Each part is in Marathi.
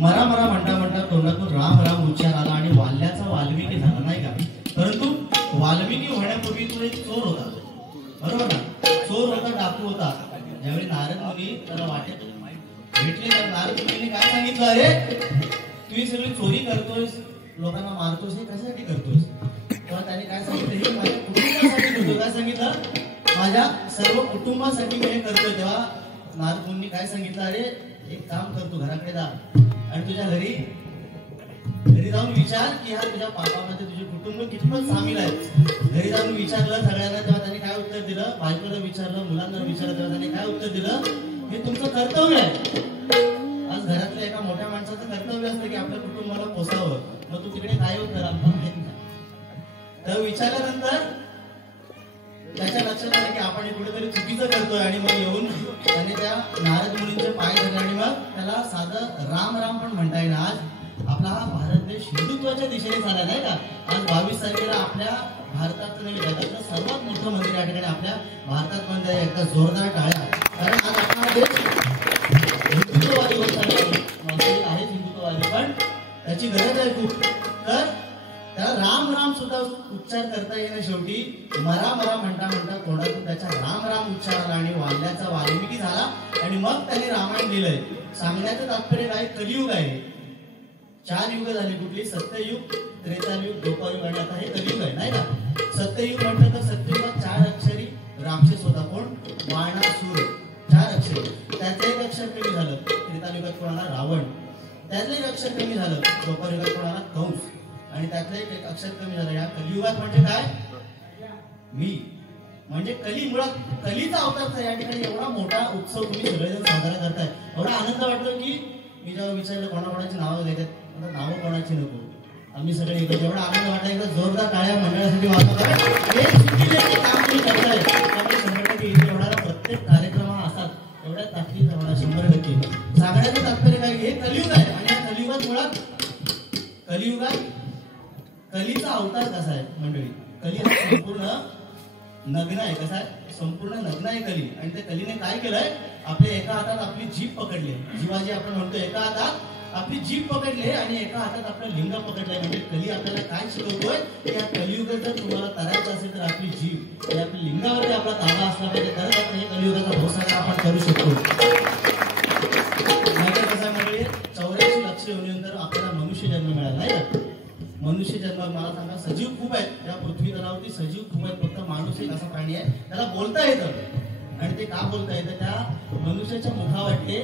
मरा मरा म्हणता म्हणता तोंडातून राम राम उच्चार आला आणि वाल्याचा वाल्मिकी झाला नाही का. परंतु वाल्मिकी होण्यापूर्वी तो एक चोर होता, बरोबर ना. चोर होता, डाकू होता. ज्यावेळी नारद मुनी त्याला वाटेत भेटले तर नारद मुनीने काय सांगितलं, अरे तू ही सगळी चोरी करतोयस, लोकांना मारतोस, हे कशासाठी करतोयस. तेव्हा त्याने काय सांगितलं, हे माझ्या कुटुंबासाठी करतो. काय सांगितलं, माझ्या सर्व कुटुंबासाठी मी हे करतोय. तेव्हा नारद मुनीने काय सांगितलं, अरे एक काम कर, तू घराकडे जा आणि तुझ्या घरी जाऊन विचार की हा तुझ्या पापामध्ये तुझे कुटुंब कितपत सामील आहेत. घरी जाऊन विचारलं सगळ्यांना, तेव्हा त्यांनी काय उत्तर दिलं, बायकोला विचारलं, मुलांना विचारलं, तेव्हा त्यांनी काय उत्तर दिलं, हे तुमचं कर्तव्य आहे. आज घरातल्या एका मोठ्या माणसाचं कर्तव्य असतं की आपल्या कुटुंबाला पोसावं. मग तू तिकडे काय उत्तर आम्हाला माहित नाही. तर विचारल्यानंतर त्याच्या लक्षात आलं की आपण कुठेतरी चुकीचं करतोय आणि मग येऊन त्याने त्या नारद मुनींचे पाय धरले आणि मग त्याला साधं राम राम पण म्हणता येईल. आज आपला हा भारत देश हिंदुत्वाच्या दिशेने चालला नाही का. आज 22 तारखेला आपल्या भारताचं नाही जगातलं सर्वात मोठं मंदिर या ठिकाणी आपल्या भारतात बंद आहे. एकदा जोरदार टाळ्या. कारण आज आपला देश हिंदुत्ववादी होत चालला आहे, हिंदुत्ववादी, पण त्याची गरज आहे खूप. तर त्याला राम राम सुद्धा उच्चार करता येणं, शेवटी मरा मरा म्हणता म्हणता तोंडातून त्याच्या राम राम उच्चार आला आणि वाल्याचा वाल्मिकी झाला आणि मग त्याने रामायण लिहिलंय. सांगण्याचं तात्पर्य काय, कलियुग आहे. 4 युग झाली, कुठली, सत्ययुग, त्रेतायुग, द्वापरयुग आणि आता हे कलियुग आहे नाही का. सत्ययुग म्हटलं तर सत्ययुगात 4 अक्षरी राक्षस होता, कोण, बाणासुर. 4 अक्षरी, त्याचं एक अक्षर कमी झालं. त्रेतायुगात कोणाला रावण, त्यातलं एक अक्षर कमी झालं. द्वापरयुगात कोणाला कंस आणि त्यातलं एक अक्षर कमी झालं. या कलियुगात म्हणजे काय, मी, म्हणजे कली, मुळात कलीचा अवतार. या ठिकाणी एवढा मोठा उत्सव तुम्ही सगळेजण साजरा करताय, एवढा आनंद वाटतो की मी जेव्हा विचारलं कोणाकोणाची नावं घ्यायच्यात, नावं कोणाची नको, आम्ही सगळे एकत्र. एवढा आनंद वाटला, एकदा जोरदार टाळ्या मंडळासाठी वाजवा. काम तुम्ही करताय त्यामुळे 100% इथे होणारा प्रत्येक कार्यक्रम हा असाच एवढ्या ताकदीचा होणार 100%. सांगण्याचं तात्पर्य काय, हे कलियुग आहे आणि या कलियुगात मुळात कलीचा अवतार कसा आहे मंडळी. कली हा संपूर्ण नग्न आहे. कसा आहे, संपूर्ण नग्न आहे कली. आणि त्या कलीने काय केलंय, आपल्या एका हातात आपली जीभ पकडली. जीवाजी आपण म्हणतो, एका हातात आपली जीभ पकडले आणि एका हातात आपलं लिंग पकडलंय. म्हणजे कली आपल्याला काय शिकवतोय, या कलियुगात जर तुम्हाला करायचं असेल तर आपली जीभ आणि आपल्या लिंगावरती आपला ताबा असला पाहिजे, तरच आपण हे कलियुगाचा भोसागा आपण करू शकतो. नाहीतर कसं म्हणजे 84 लक्ष योनीनंतर आपल्याला मनुष्य जन्म मिळाला नाही का. मनुष्य जन्म, मला सांगा, सजीव खूप आहेत या पृथ्वी तलावरती, सजीव खूप आहेत. फक्त माणूस एक असा प्राणी आहे त्याला बोलता येतं. आणि ते का बोलता येतं, त्या मनुष्याच्या मुखावाटे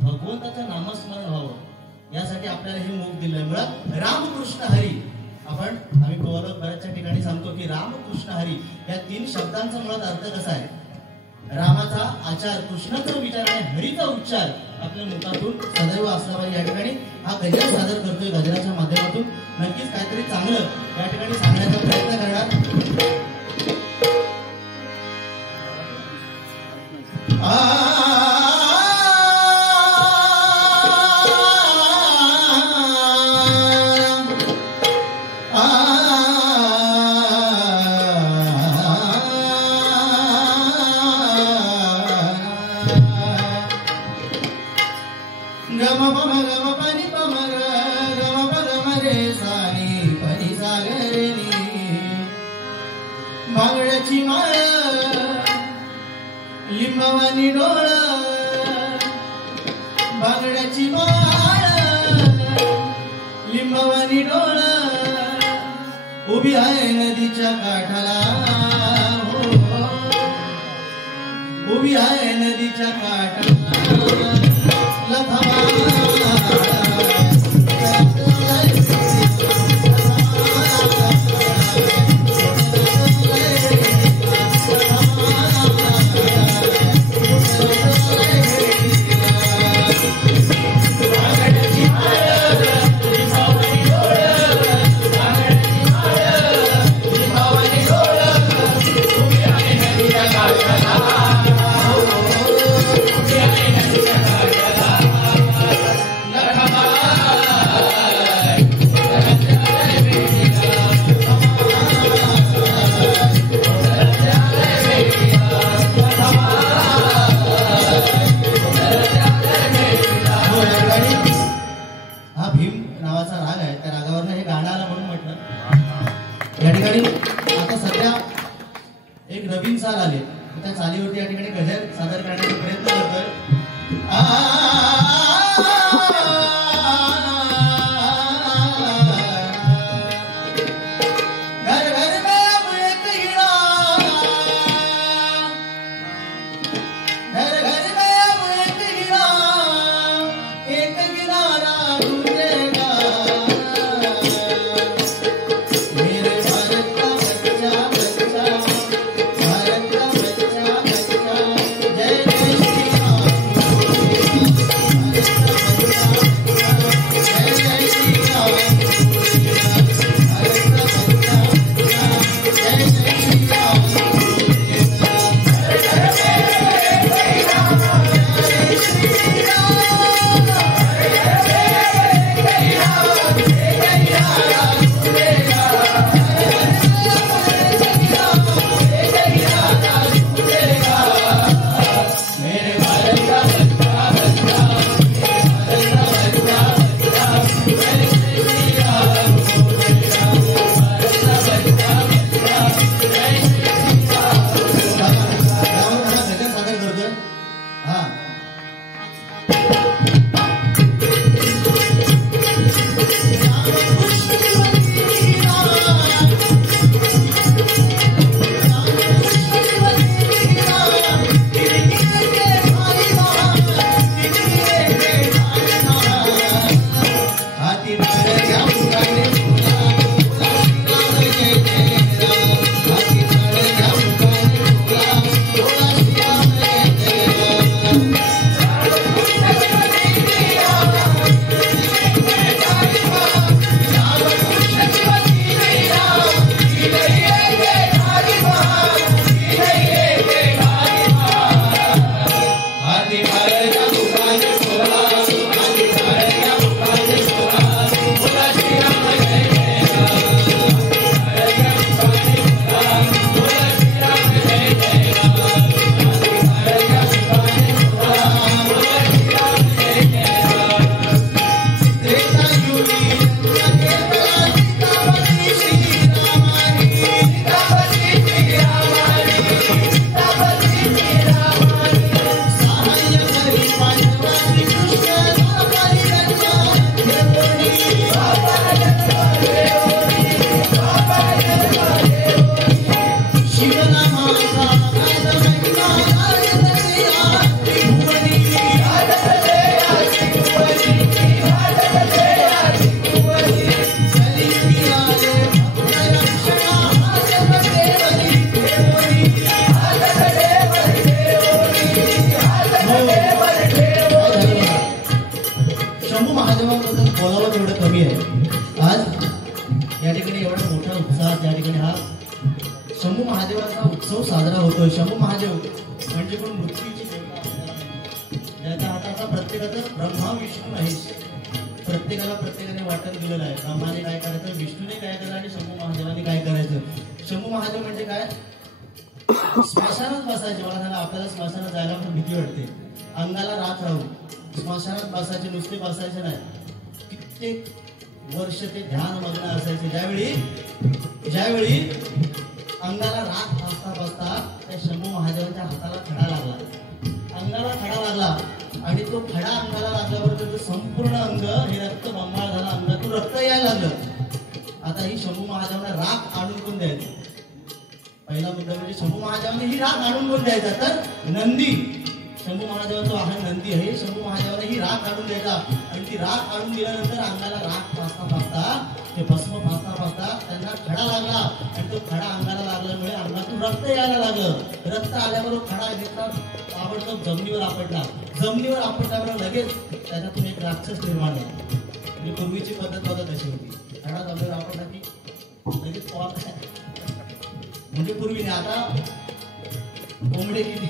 भगवंताचं नामस्मरण व्हावं यासाठी आपल्याला हे मुख दिलंय. मुळात रामकृष्ण हरी, आम्ही बऱ्याचशा ठिकाणी सांगतो की रामकृष्ण हरी या 3 शब्दांचा मुळात अर्थ कसा आहे, रामाचा आचार, कृष्णाचा विचार आणि हरीचा उच्चार आपल्या मुखातून सदैव असला पाहिजे. या ठिकाणी हा गजर सादर करतोय, गजराच्या माध्यमातून नक्कीच काहीतरी चांगलं या ठिकाणी सांगण्याचा प्रयत्न करणार. बांगड्याची माळ, लिंबवानी डोळा, बांगड्याची माळ, लिंबवानी डोळा, उभी आहे नदीच्या काठाला, उभी आहे नदीच्या काठाला, लथावा चाल आले त्या चालीवरती या ठिकाणी गजल सादर करण्याचा प्रयत्न करतोय. शंभू महादेवाचा उत्सव साजरा होतोय. शंभू महादेव म्हणजे कोण? मृत्यूची ज्याच्या हाताचा प्रत्येकाचा ब्रह्मा विष्णू महेश. प्रत्येकाने वाटत दिलेलं आहे. ब्रह्माने काय करायचं, विष्णूने काय करायचं आणि शंभू महादेवाने काय करायचं. शंभू महादेव म्हणजे काय? स्मशानात बसायचे. मला सांगा, आपल्याला स्मशानात जायला पण भीती वाटते. अंगाला राख राहून स्मशानात बसायचे. नुसते बसायचे नाही, कित्येक वर्ष ते ध्यान मग्न असायचे. ज्यावेळी अंगाला राख बसता बसता त्या शंभू महादेवाच्या हाताला खडा लागला, अंगाला खडा लागला आणि तो खडा अंगाला लागल्यावर त्याचं संपूर्ण अंग हे रक्त बंबाळ झालं, अंगातून रक्त यायला लागलं. आता ही शंभू महादेवाला राख आणून कोण द्यायचं? पहिला मुद्दा म्हणजे शंभू महादेवाने ही राख आणून कोण द्यायचा? तर नंदी. शंभू महादेवाचं वाहन नंदी आहे. शंभू महादेवाने ही राख आणून द्यायचा आणि ती राख आणून दिल्यानंतर अंगाला राख पाचता ते भस्म पाचता त्यांना खडा लागला आणि तो खडा अंगाला लागल्यामुळे अंगातून रक्त यायला लागलं. रक्त आल्याबरोबर खडा घेतला, ताबडतोब जमिनीवर आपटला. जमिनीवर आपटल्यावर लगेच त्याच्यातून एक राक्षस निर्माण झाला. म्हणजे पूर्वीची पद्धत बघत अशी होती, खडा जमिनीवर आपटला की लगेच पॉट. म्हणजे पूर्वी आता कोंबडे किती,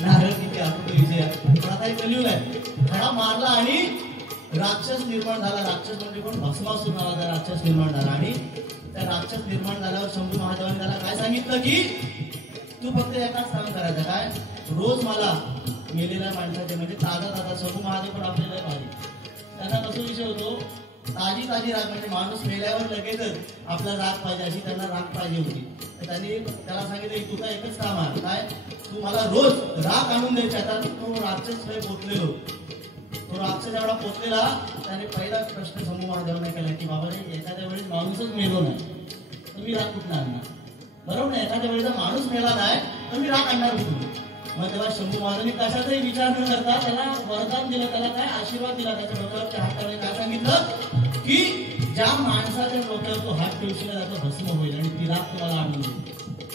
नारळ किती, आपण विजय. पण आता एक कलियुग आहे. खडा मारला आणि राक्षस निर्माण झाला. राक्षस म्हणजे कोण? भस्मासूर नावाचा राक्षस निर्माण झाला. आणि त्या राक्षस निर्माण झाल्यावर शंभू महादेवाने त्याला काय सांगितलं की तू फक्त एकाच काम करायचं, काय? रोज मला मेलेल्या माणसाचे म्हणजे ताजा शंभू महादेव पण आपल्याला पाहिजे. त्यांना कसं विषय होतो, ताजी ताजी राख म्हणजे माणूस मेल्यावर लगेचच आपला राख पाहिजे अशी त्यांना राख पाहिजे होती. तर त्यांनी त्याला सांगितलं तुझं एकच काम आहे काय, तू मला रोज राख आणून द्यायची. आता तो राक्षस पोचलेलो, तो राक्षस एवढा पोचलेला त्याने पहिला प्रश्न शंभू महादेवांना केला की बाबा एखाद्या वेळेस माणूसच मेलो नाही तर मी राख कुठून आणणार, बरोबर नाही. एखाद्या वेळेस माणूस मेला नाही तर मी राख आणणार कुठून. मग तेव्हा शंभू महादेवांनी कशाचाही विचार न करता त्याला वरदान दिलं, त्याला काय आशीर्वाद दिला. त्याच्या डोक्यावर हात ठेवले, काय सांगितलं की ज्या माणसाच्या डोक्यावर तो हात ठेवशील त्याचं भस्म होईल आणि ती राख तुम्हाला आणून देईल.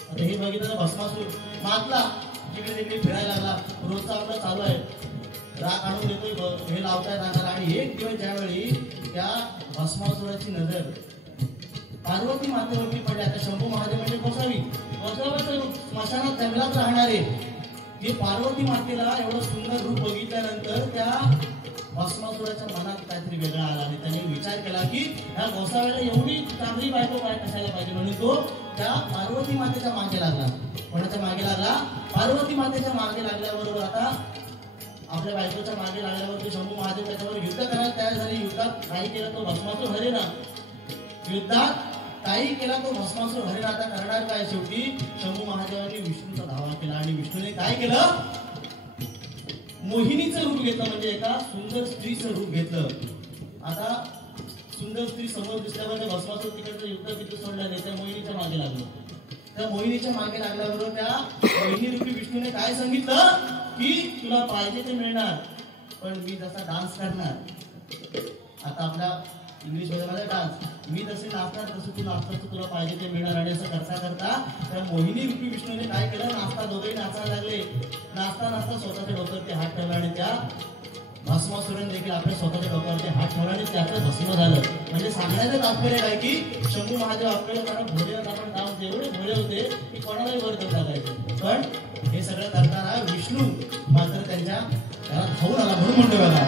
आता हे बघितलं भस्मासूर मातला जिकडे तिकडे फिरायला लागला. रोजचा आपला चालू आहे, राख आणून देतोय, हे लावताय राखाला. आणि एक दिवस ज्यावेळी त्या भस्मासुराची नजर पार्वती मातेवरती पडली. आता शंभू महादेव म्हणजे गोसावी, गोसाव्याचं स्मशानात जंगलात राहणारे हे पार्वती मातेला एवढं सुंदर रूप बघितल्यानंतर त्या भस्मासुराच्या मनात काहीतरी वेगळा आला आणि त्याने विचार केला की ह्या गोसाव्याला एवढी चांगली बायको काय कशाला पाहिजे, म्हणून तो त्या पार्वती मातेच्या मागे लागला. कोणाच्या मागे लागला? पार्वती मातेच्या मागे लागल्याबरोबर आता आपल्या बायकोच्या मागे लागल्यावर शंभू महादेव त्याच्यावर युद्ध करायला तयार झाले. युद्धात काही केलं तो भस्मासूर हरेना, युद्धात काही केला तो भस्मासूर हरेना. आता करणार काय, शेवटी शंभू महादेवाने विष्णूचा धावा केला आणि विष्णूने काय केलं, मोहिनीचं रूप घेतलं, म्हणजे एका सुंदर स्त्रीचं रूप घेतलं. आता सुंदर स्त्री समोर दिसल्यावर भस्मासूर तिकडचं युद्ध किती सोडलं नाही, त्या मोहिनीच्या मागे लागलो. त्या मोहिनीच्या मागे लागल्याबरोबर त्या मोहिनी रूपी विष्णूने काय सांगितलं की तुला पाहिजे ते मिळणार, पण मी जसा डान्स करणार. आता आपल्या इंग्लिश मध्ये डान्स, मी जसे नाचणार तसं तू नाचणार, तुला पाहिजे ते मिळणार. आणि असं करता करता त्या मोहिनी रूपी विष्णूने काय केलं, नाचता दोघेही नाचायला लागले. नाचता नाचता स्वतःच्या डोक्यावरती हात ठेवला आणि त्या भस्मासुराने देखील आपल्या स्वतःच्या डोक्यावरती हात ठेवला आणि त्याचं भस्म झालं. म्हणजे सांगण्याचं तात्पर्य काय की शंभू महादेव आपल्याला कारण भोलेनाथ आपण नाव एवढे भोले होते की कोणालाही वर करता लागायचे, पण हे सगळं करताना विष्णू मात्र त्यांच्या त्याला धावून आला, म्हणून म्हणतो बघा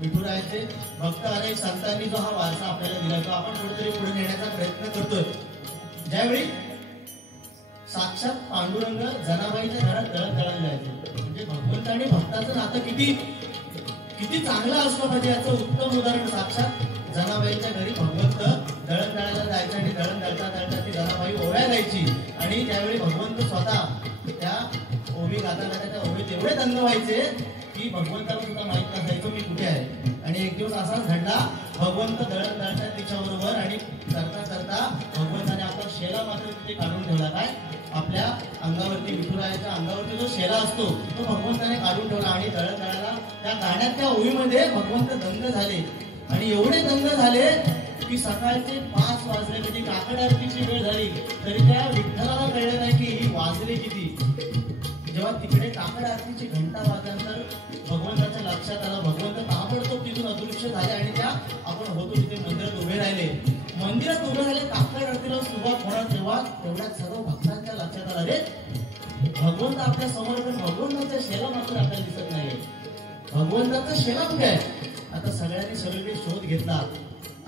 विठुरायाचे भक्त अनेक संतांनी जो हा वारसा आपल्याला दिला तो आपण कुठेतरी पुढे नेण्याचा प्रयत्न करतोय. ज्यावेळी साक्षात पांडुरंग जनाबाईच्या घरात दळण दळायला जायचे, म्हणजे भगवंत आणि भक्ताचं नातं किती किती चांगलं असलं पाहिजे याचं उत्तम उदाहरण साक्षात जनाबाईच्या घरी भगवंत दळण दळायला जायचे आणि दळण दळता दळता ती जनाबाई ओव्या जायची आणि त्यावेळी भगवंत स्वतः त्या ओवी गाता गाता त्या ओवीत एवढे दंग व्हायचे की भगवंताला सुद्धा माहित नसायचं मी कुठे आहे. आणि एक दिवस असाच घडला, भगवंत दळण दळतात तिच्याबरोबर आणि करता करता भगवंताने आपला शेला मात्र तिथे काढून ठेवला. काय आपल्या अंगावरती विठुरायाच्या अंगावरती जो शेला असतो तो भगवंताने काढून ठेवला आणि दळण दळायला त्या गाण्यात त्या ओळीमध्ये भगवंत दंग झाले आणि एवढे दंग झाले की सकाळचे 5 वाजले, म्हणजे काकड आरतीची वेळ झाली तरी त्या विठ्ठलाला कळलं नाही की ही वाजले किती. तेवढ्या सर्व भक्तांच्या लक्षात आलं रे भगवंत आपल्या समोर पण भगवंताचा शेला मात्र आपल्याला दिसत नाहीये. भगवंताचा शेला कुठे आहे? आता सगळ्यांनी सगळीकडे शोध घेतला.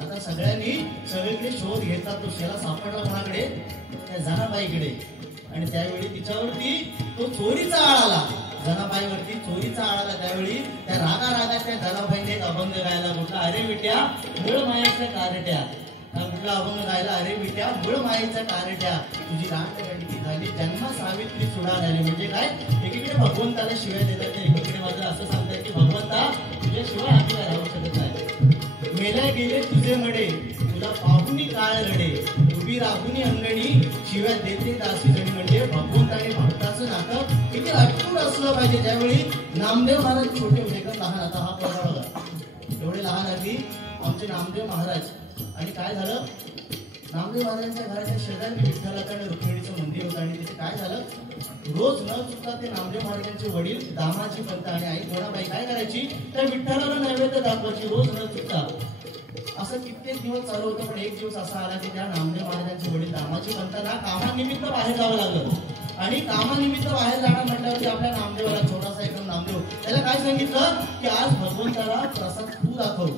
आता सगळ्यांनी सगळीकडे शोध घेतला. तो शेला सापडला कोणाकडे? त्या जनाबाईकडे. आणि त्यावेळी तिच्यावरती तो चोरीचा आळ आला. जनाबाईवरती चोरीचा आळ आला. त्यावेळी त्या रागात त्या जनाबाईने एक अभंग गायला. कुठला? अरे विट्या मूळ मायेच्या कारट्या. कुठला अभंग गायला? अरे विट्या मूळ मायेच्या कारट्या, तुझी रांड गंडकी झाली जन्मा सावित्री सुडा झाली. म्हणजे काय? एकीकडे भगवंताला शिवाय देतात, एकीकडे मात्र असं सांगतात की भगवंता तुझ्याशिवाय आपल्याला राहू शकत नाही. मेल्या गेले तुझे मडे, तुला पाहुनी काळ रडे, उभी राहुनी अंगणी शिवाय देते दासी जणी. म्हणजे भगवंत आणि भक्ताचं नातं किती अटूट असलं पाहिजे. त्यावेळी नामदेव महाराज छोटे होते का लहान? आता हा प्रकार बघा, एवढे लहान अगदी आमचे नामदेव महाराज. आणि काय झालं? नामदेव महाराजांच्या घराच्या शेजारी विठ्ठलाचं आणि रुक्मिणीचं मंदिर होतं. आणि तिथे काय झालं? रोज न चुकता ते नामदेव महाराजांचे वडील दामाजी पंत आणि आई गोडाबाई काय करायची? त्या विठ्ठलाला नैवेद्य दाखवायची रोज न चुकता. असं कित्येक दिवस चालू होतं. पण एक दिवस असा आला की त्या नामदेव महाराजांचे वडील दामाजी पंतांना कामानिमित्त बाहेर जावं लागलं. आणि कामानिमित्त बाहेर जाणं म्हटल्यावरती आपल्या नामदेवाला, छोटासा एकदम नामदेव, त्याला काय सांगितलं की आज भगवंताला प्रसाद तू दाखव.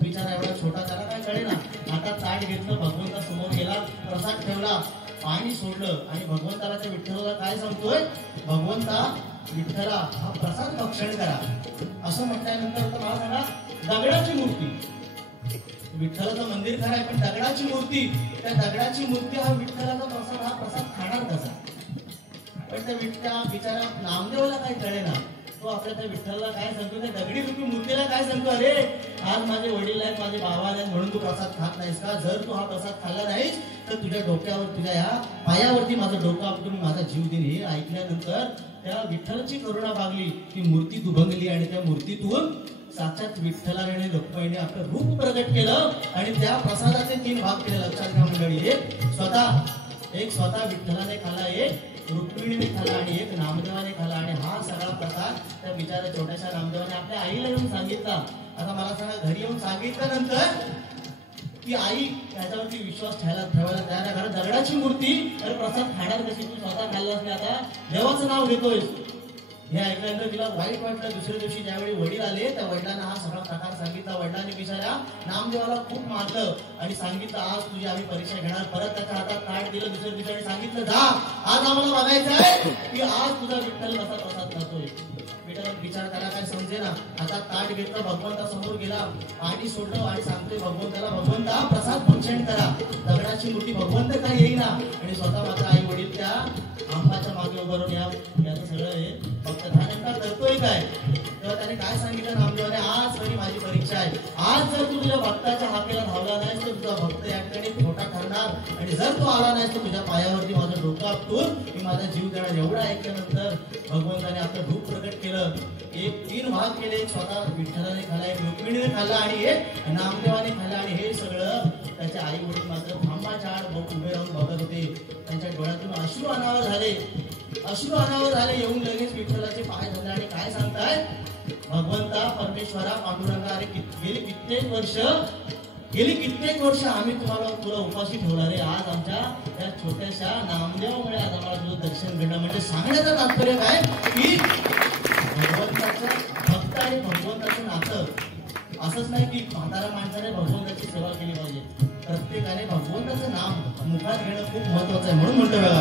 बिचारा एवढा छोटा, त्याला काय कळे ना. आता ताट घेतलं, भगवंता समोर गेला, प्रसाद ठेवला, पाणी सोडलं आणि भगवंताला त्या विठ्ठलाला काय सांगतोय? भगवंता विठ्ठला हा प्रसाद भक्षण करा. असं म्हटल्यानंतर मला सांगा, दगडाची मूर्ती, विठ्ठलाचं मंदिर खरं आहे पण दगडाची मूर्ती, त्या दगडाची मूर्ती हा विठ्ठलाचा प्रसाद, हा प्रसाद खाणार कसा? पण त्या बिचारा नामदेवाला काय कळे ना. तो आपल्या त्या विठ्ठलाला काय सांगतो? त्या दगडी रूपी मूर्तीला काय सांगतो? अरे आज माझे वडील आहेत, माझे बाबा आहेत म्हणून तू प्रसाद खात नाहीस का? जर तू हा प्रसाद खाल्ला नाहीस तर तुझ्या डोक्यावर, तुझ्या या पायावरती माझं डोकं आपटून माझा जीव देईन. हे ऐकल्यानंतर त्या विठ्ठलाची करुणा भागली. ती मूर्ती दुभंगली आणि त्या मूर्तीतून साक्षात विठ्ठलाने आणि रुक्मिणीने आपलं रूप प्रगट केलं आणि त्या प्रसादाचे 3 भाग केले. लक्षात घ्या मंडळी, एक स्वतः विठ्ठलाने खाल्ला, एक रुक्मिणीने खाल्ला आणि एक नामदेवाने खाल्ला. आणि हा सगळा प्रसाद त्या बिचाऱ्या छोट्याशा नामदेवाने आपल्या आईला येऊन सांगितला. आता मला सांगा, घरी येऊन सांगितल्यानंतर की आई त्याच्यावरती विश्वास ठेवायला तयार. कारण दगडाची मूर्ती अरे प्रसाद खाणार कशी? तू स्वतः खाल्लास नाही, आता देवाचं नाव घेतोय. हे ऐकल्यानंतर तिला वाईट वाटलं. दुसऱ्या दिवशी ज्यावेळी वडील आले त्या वडिलांना हा सगळा प्रकार सांगितला. वडिलांनी बिचाऱ्या नामदेवाला खूप मारलं आणि सांगितलं आज तुझी आम्ही परीक्षा घेणार. परत त्याच्या हातात ताट दिलं. दुसऱ्या दिवशी सांगितलं जा आज आम्हाला बघायचं आहे की आज तुझा विठ्ठल कसा प्रसाद खातोय. बिचारा त्याला काय समजे ना. आता ताट घेतलं, भगवंता समोर गेला, पाणी सोडलं आणि सांगतोय भगवंताला, भगवंता प्रसाद भक्षण करा. दगडाची मूर्ती भगवंत काय येईना आणि स्वतः मात्र आई वडील त्या आंबाच्या मागे उभं राहून याचं सगळं हे फक्त ध्यान करतोय काय. तेव्हा त्याने काय सांगितलं नामदेवाने, आज खरी माझी परीक्षा आहे. आज जर तू तुझ्या भक्ताच्या हाकेला धावला नाहीस तर तुझा भक्त या ठिकाणी खोटा ठरणार आणि जर तू आला नाहीस तर तुझ्या पायावरती माझं डोकं आपटून मी माझा जीव देणार. एवढं ऐकल्यानंतर भगवंताने आपलं रूप प्रकट केलं. एक 3 भाग केले. एक स्वतः विठ्ठलाने खाल्ला, एक रुक्मिणीने खाल्ला आणि एक नामदेवाने खाल्ला. आणि हे सगळं त्याच्या आई वडील मात्र खांबाच्या आड उभे राहून बघत होते. त्यांच्या डोळ्यातून अश्रू अनावर झाले. येऊन लगेच विठ्ठलाचे पाय धरले आणि काय सांगताय? भगवंता परमेश्वरा पांडुरंगा, अरे गेली कित्येक वर्ष आम्ही तुला उपाशी ठेवणार आहे. आज आमच्या त्या छोट्याशा नामदेवामुळे आज आम्हाला तुझं दर्शन घडलं. म्हणजे सांगण्याचं तात्पर्य काय की भगवंताचं भक्त आणि भगवंताचं नातं असंच नाही की म्हातारा माणसाने भगवंताची सेवा केली पाहिजे. प्रत्येकाने भगवंताचं नाम मुखात घेणं खूप महत्वाचं आहे. म्हणून म्हणतो बघा,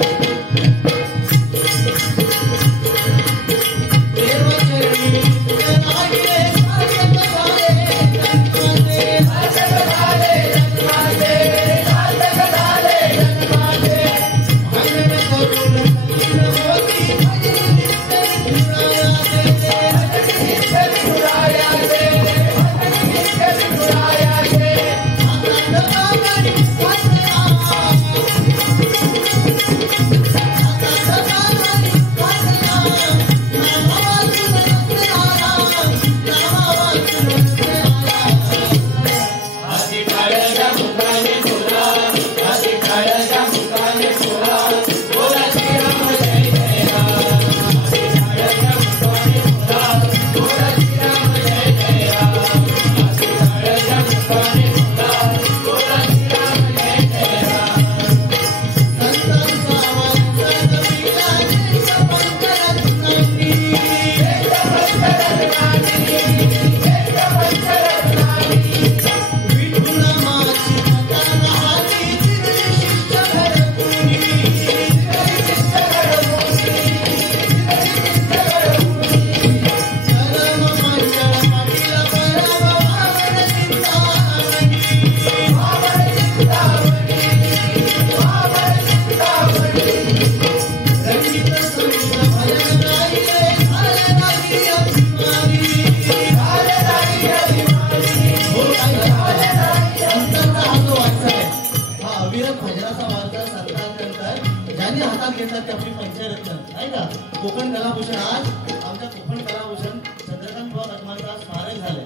त्यांनी हातात घेतला ती आपली पंचरत्न नाही का. कोकण कलाभूषण आज आमच्या कोकण कलाभूषण चंद्रकांत बुवा कदमांचा स्मारक झालंय.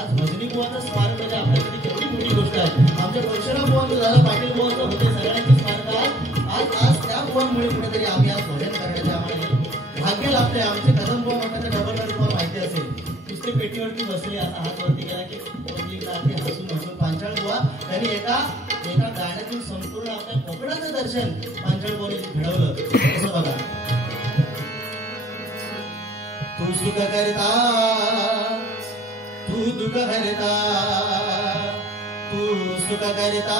आज भजनी बुवाचं स्मारक म्हणजे आपल्यासाठी केवढी मोठी गोष्ट आहे. आमच्या परशुराम बुवांचं झालं, पाटील बुवांचं होते, सगळ्यांची स्मारक आज त्या बुवांमुळे कुठेतरी आम्ही आज भजन करण्याचे आम्हाला भाग्य लाभलंय. आमचे कदम बुवा म्हटलं तर डबल तुम्हाला माहिती असेल, नुसते पेटीवरती बसले असा हात वरती केला की हसून हसून पांचाळ बुवा त्यांनी एका गाण्यातून संपूर्ण आपल्या कोकणाचं दर्शन पांचाळ बुवाने घडवलं. कसं बघा. तू सुख करता तू दुःख हरता, तू सुख करता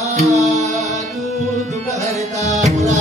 तू दुःख हरता, तुला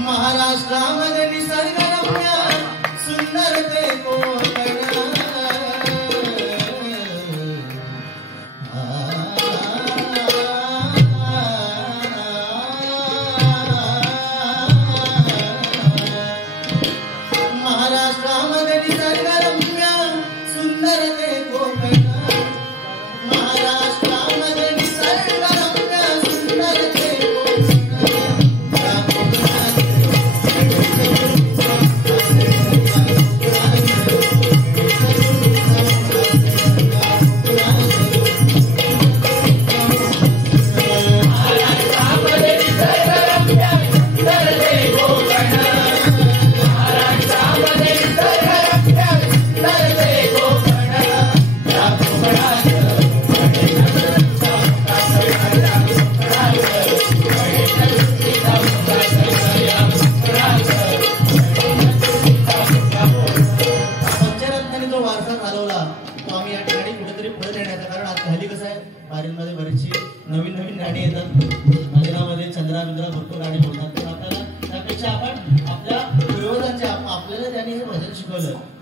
महाराष्ट्रामध्ये निसर्गरम्य सुंदर ते कोकण, महाराष्ट्रामध्ये निसर्गरम्य सुंदर ते कोकण, महाराष्ट्रामध्ये निसर्गरम्य सुंदर ते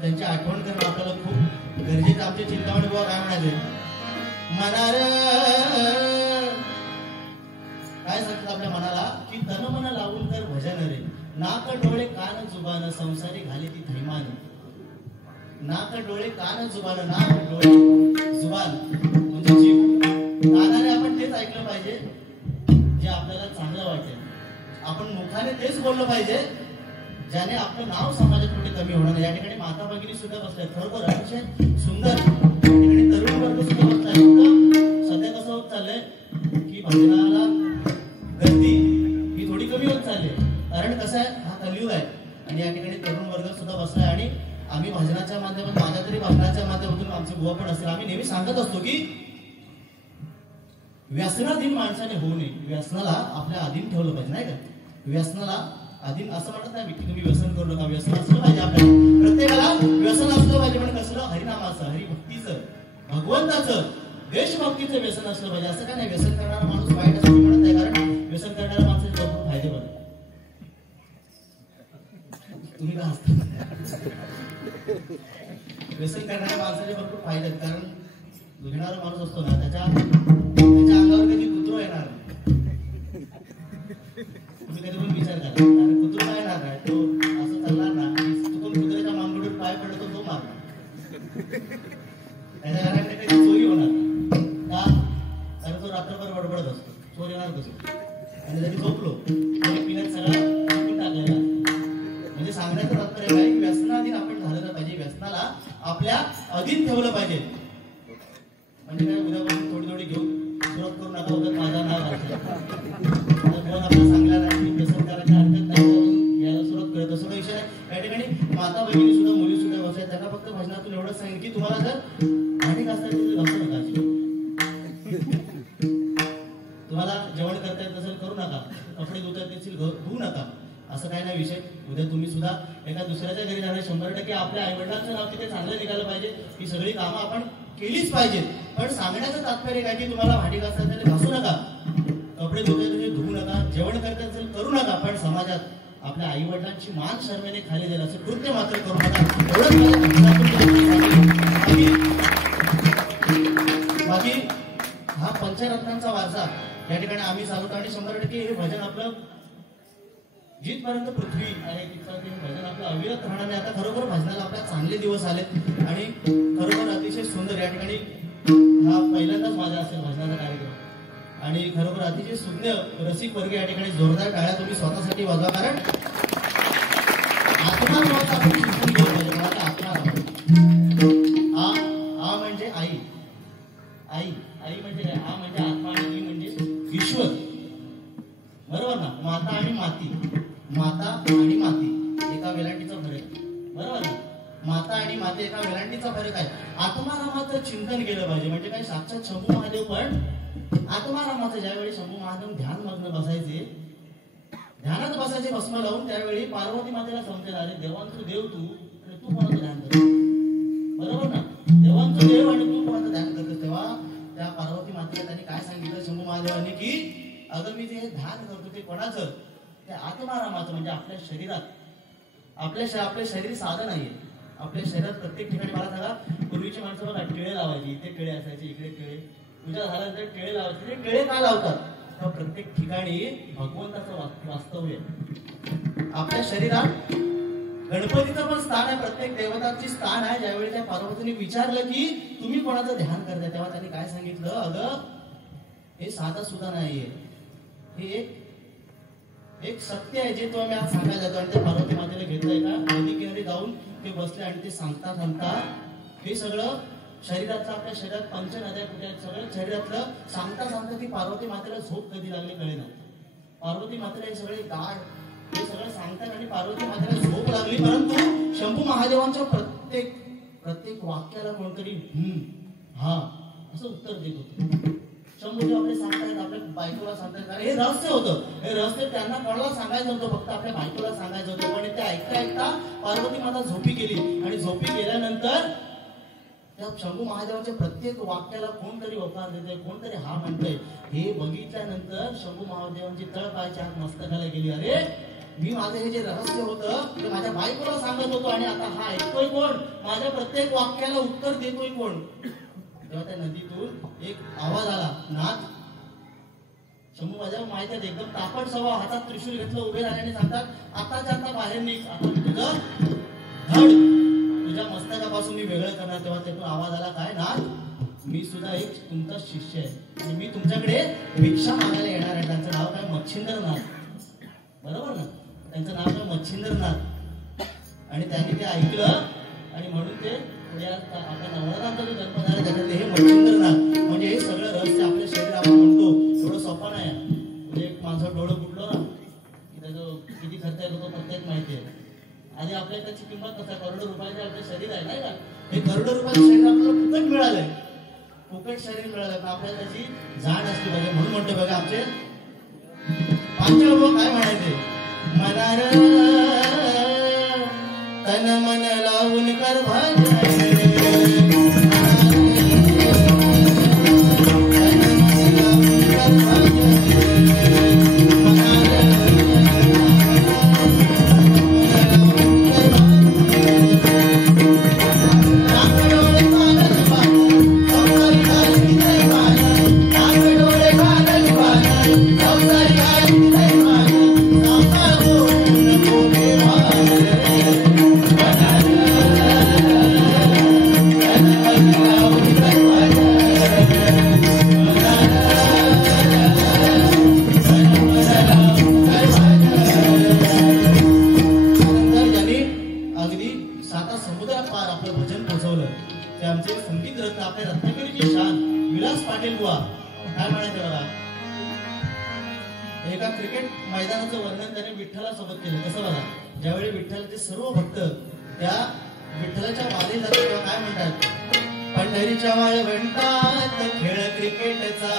त्यांची आठवण करणं आपल्याला खूप गरजेचं. आमचे चिंतामणी बुवा काय म्हणाले, मनार काय सांगतात आपल्या मनाला की तन मन लावून कर भजन रे, नाक डोळे कान जुबान संसारी घाली ती थैमान. नाक डोळे कान जुबान, नाक डोळे जुबान म्हणजे जीव. कानाने आपण तेच ऐकलं पाहिजे जे आपल्याला चांगलं वाटेल, आपण मुखाने तेच बोललं पाहिजे ज्याने आपलं नाव समाजात कुठे कमी होणार. या ठिकाणी माता भगिनी सुद्धा बसल्या, खरोखर अतिशय सुंदर. या ठिकाणी तरुण वर्ग सुद्धा बसलाय. सध्या कसं होत चाललंय की भजनाला गर्दी ही थोडी कमी होत चालली, कारण कसं आहे हा कलियुग आहे. आणि या ठिकाणी तरुण वर्ग सुद्धा बसलाय. आणि आम्ही भजनाच्या माध्यमातून, माझ्या तरी भजनाच्या माध्यमातून आमचे बुवा पण असतील, आम्ही नेहमी सांगत असतो की व्यसनाधीन माणसाने होऊ नये. व्यसनाला आपल्या अधीन ठेवलं पाहिजे नाही का. व्यसनाला अधीन असं म्हणत नाही की तुम्ही व्यसन करू नका. व्यसन असलं पाहिजे आपल्याला, प्रत्येकाला व्यसन असलं पाहिजे. पण कसलं? हरिनामाचं, हरिभक्तीचं, भगवंताचं, देशभक्तीचं व्यसन असलं पाहिजे. असं काय नाही व्यसन करणारा माणूस वाईट असं म्हणत नाही, कारण व्यसन करणाऱ्या माणसाचे भरपूर फायदे बघा. तुम्ही का हसता? व्यसन करणाऱ्या माणसाचे भरपूर फायदे आहेत. कारण घेणारा माणूस असतो ना, त्याच्या अंगावर कधी कुत्रो येणार नाही. तुम्ही कधी पण विचार करा, कारण कुत्रो काय येणार नाही. तो असं चालणार ना, चुकून कुत्र्याच्या मांगडीवर पाय पडला तो मारणार. त्याच्या घराकडे काही चोरी होणार का? कारण तो रात्रभर बडबडत असतो. चोर येणार कसं? आणि जरी झोपलो तरी पिण्यात सगळा टाकलेला. म्हणजे सांगण्याचं तात्पर्य काय? व्यसनाधीन आपण झालं पाहिजे. व्यसनाला आपल्या अधीन ठेवलं पाहिजे. म्हणजे काय, उद्यापासून थोडी थोडी घेऊन सुरुवात करू नका. उद्या माझा नाव कोण आपल्याला सांगला नाही, व्यसन करायची हरकत नाही, यायला सुरुवात करत असं काही विषय नाही. या ठिकाणी माता भगिनी सुद्धा, मुली सुद्धा बसल्या. त्यांना फक्त भजनातून एवढंच सांगेल की तुम्हाला जर भांडी घासता येईल घासू नका. तुम्हाला जेवण करता येत नसेल करू नका. कपडे धुता येत नसेल धुवू नका. असं काही नाही विषय. उद्या तुम्ही सुद्धा एका दुसऱ्याच्या घरी जाणार. 100% आपल्या आईवडिलांचं नाव तिथे चांगलं निघालं पाहिजे. ही सगळी कामं आपण केलीच पाहिजे. पण सांगण्याचं तात्पर्य काय की तुम्हाला भांडी घासता येईल घासू नका, कपडे धुता येईल धुवू नका, जेवण करता येईल करू नका. पण समाजात आपल्या आई वडिलांची मान शर्मेने खाली जाईल असं कृत्य मात्र करू नका. बाकी हा पंचरत्नांचा वारसा या ठिकाणी आम्ही चालवतो आणि 100% हे भजन आपलं जिथपर्यंत पृथ्वी आहे तिथपर्यंत हे भजन आपलं अविरत राहणार नाही. आता खरोखर भजनाला आपल्या चांगले दिवस आलेत आणि खरोखर अतिशय सुंदर. या ठिकाणी हा पहिल्यांदाच माझा असेल भजनाचा कार्यक्रम आणि खरोखर अतिशय सुंदर रसिक वर्ग. या ठिकाणी जोरदार टाळ्या तुम्ही स्वतःसाठी वाजवा. कारण आत्मा आपण शिकून घेऊ पाहिजे. मला आत्मा आ म्हणजे आई, आई आई म्हणजे काय? आ म्हणजे आत्मा आणि ई म्हणजे ईश्वर. बरोबर ना. माता आणि माती, माता आणि माती एका वेलांटीचा फरक. बरोबर ना. माता आणि माते एका वेलांटीचा फरक आहे. आत्मारामाचं चिंतन केलं पाहिजे. म्हणजे काय? साक्षात शंभू महादेव पण आत्मारामाचं ज्यावेळी शंभू महादेव ध्यान मग्न बसायचे, ध्यानात बसायचे भस्म लावून, त्यावेळी पार्वती मातेला समजेल अरे देवांचं देव तू आणि तू कोणाचं ध्यान करतो. बरोबर ना. देवांचं देव आणि तू कोणाचं ध्यान करतोस. तेव्हा त्या पार्वती मातेला त्यांनी काय सांगितलं शंभू महादेवांनी की अगं मी जे ध्यान करतो ते कोणाचं? ते आत्मारामाचं. म्हणजे आपल्या शरीरात आपले शरीर साधं नाहीये. आपल्या शरीरात प्रत्येक ठिकाणी मला सांगा, पूर्वीची माणसं बघा टिळे लावायची, इथे टिळे असायचे, इकडे टिळे, पूजा झाल्यानंतर टिळे लावायचे. ते टिळे का लावतात? तर प्रत्येक ठिकाणी भगवंताचं वास्तव्य. आपल्या शरीरात गणपतीचं पण स्थान आहे, प्रत्येक देवतांची स्थान आहे. ज्यावेळी त्या पार्वतीने विचारलं की तुम्ही कोणाचं ध्यान करताय, तेव्हा त्यांनी काय सांगितलं? अगं हे साधं सुद्धा नाहीये, हे एक सत्य आहे जे तो आम्ही आज सांगायला जातो. आणि त्या पार्वती मातेला घेतलंय का नदी किनारी जाऊन ते बसले आणि ते सांगता हे सगळं शरीरातलं, आपल्या शरीरात पंच नद्या कुठे आहेत सगळं शरीरातलं सांगता ती पार्वती मातेला झोप कधी लागली कळेना. पार्वती मातेला हे सगळे गाड हे सगळं सांगतात आणि पार्वती मातेला झोप लागली. परंतु शंभू महादेवांच्या प्रत्येक वाक्याला कोणतरी हा असं उत्तर देत होतं. शंभूजी आपले सांगतायत, आपल्या बायकोला सांगतायत. हे रहस्य होतं. हे रहस्य त्यांना कोणाला सांगायचं होतं? फक्त आपल्या बायकोला सांगायचं होतं. पण ते ऐकता पार्वती माता झोपी गेली आणि झोपी गेल्यानंतर त्या शंभू महादेवाच्या प्रत्येक वाक्याला कोणतरी वकार देतंय, कोणतरी हा म्हणतंय. हे बघितल्यानंतर शंभू महादेवांची तळपायाच्या हात मस्तकाला गेली. अरे मी माझं हे जे रहस्य होतं ते माझ्या बायकोला सांगत होतो आणि आता हा ऐकतोय कोण? माझ्या प्रत्येक वाक्याला उत्तर देतोय कोण? तेव्हा त्या नदीतून एक आवाज आला, नाथ. शंभू महादेव माहिती आहे एकदम तापट सवा, हातात त्रिशूल घेतलं, उभे राहिल्याने सांगतात आताच्या आता बाहेर निघ, आता मी तुझं धड तुझ्या मस्तकापासून मी वेगळं करणार. तेव्हा त्यातून आवाज आला, काय? नाथ मी सुद्धा एक तुमचा शिष्य आहे आणि मी तुमच्याकडे भिक्षा मागायला येणार आहे. त्यांचं नाव काय? मच्छिंद्रनाथ. बरोबर ना. त्यांचं नाव काय? मच्छिंद्रनाथ. आणि त्यांनी ते ऐकलं आणि म्हणून ते आपल्या नवरात्रांचा जो जन्म झाला त्याच्यातले हे मच्छिंद्रनाथ. म्हणजे हे सगळं रहस्य आपल्या शरीर आपण म्हणतो एवढं सोपं नाही. म्हणजे एक माणसं डोळं फुटलं ना की त्याचं किती खर्च येतो प्रत्येक माहिती आहे. आणि आपल्या त्याची किंमत कसं करोडो रुपयाचे आपलं शरीर आहे नाही का? हे करोडो रुपयाचं शरीर आपल्याला फुकट मिळालंय. फुकट शरीर मिळालं तर आपल्याला त्याची जाण असली पाहिजे. म्हणून म्हणतो बघा आमचे पांचाळ भाऊ काय म्हणायचे, मनार तन मन लावून कर भजन, एका क्रिकेट मैदानाचं वर्णन त्याने विठ्ठलासोबत केलं. कसं बघा, ज्यावेळी विठ्ठलाचे सर्व भक्त त्या विठ्ठलाच्या वारी जातात तेव्हा काय म्हणतात, पंढरीच्या वाळवंटात खेळ क्रिकेटचा,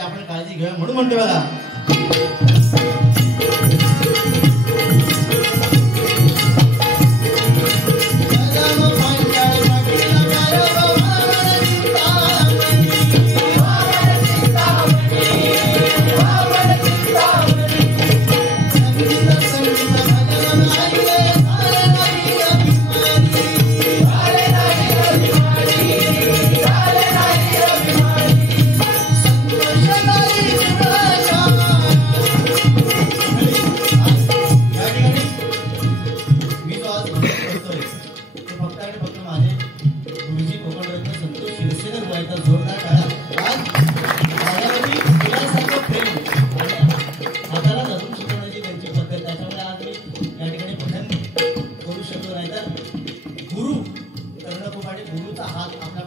आपण काळजी घेऊया. म्हणून म्हणतो बघा, गुरुचा हात आपल्या